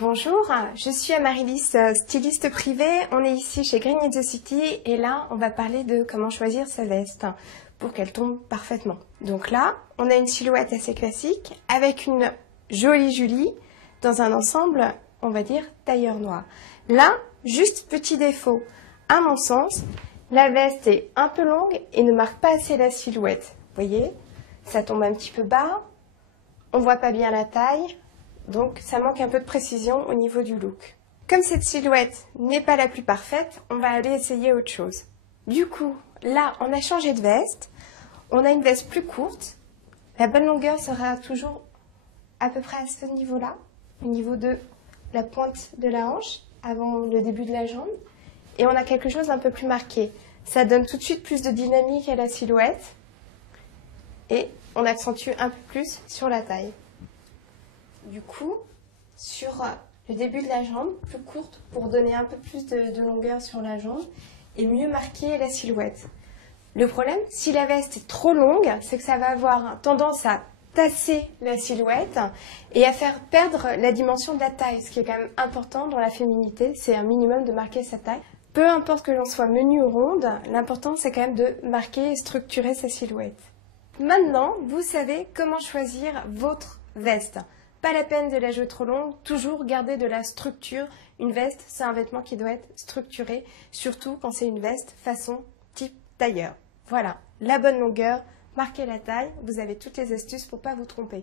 Bonjour, je suis Amaryllis, styliste privée. On est ici chez Green in the City et là, on va parler de comment choisir sa veste pour qu'elle tombe parfaitement. Donc là, on a une silhouette assez classique avec une jolie Julie dans un ensemble, on va dire, tailleur noir. Là, juste petit défaut, à mon sens, la veste est un peu longue et ne marque pas assez la silhouette. Vous voyez, ça tombe un petit peu bas, on voit pas bien la taille. Donc, ça manque un peu de précision au niveau du look. Comme cette silhouette n'est pas la plus parfaite, on va aller essayer autre chose. Du coup, là, on a changé de veste. On a une veste plus courte. La bonne longueur sera toujours à peu près à ce niveau-là, au niveau de la pointe de la hanche, avant le début de la jambe. Et on a quelque chose d'un peu plus marqué. Ça donne tout de suite plus de dynamique à la silhouette. Et on accentue un peu plus sur la taille. Du coup, sur le début de la jambe, plus courte pour donner un peu plus de longueur sur la jambe et mieux marquer la silhouette. Le problème, si la veste est trop longue, c'est que ça va avoir tendance à tasser la silhouette et à faire perdre la dimension de la taille, ce qui est quand même important dans la féminité, c'est un minimum de marquer sa taille. Peu importe que l'on soit menue ou ronde, l'important c'est quand même de marquer et structurer sa silhouette. Maintenant, vous savez comment choisir votre veste. Pas la peine de la jouer trop longue, toujours garder de la structure. Une veste, c'est un vêtement qui doit être structuré, surtout quand c'est une veste façon type tailleur. Voilà, la bonne longueur, marquez la taille, vous avez toutes les astuces pour ne pas vous tromper.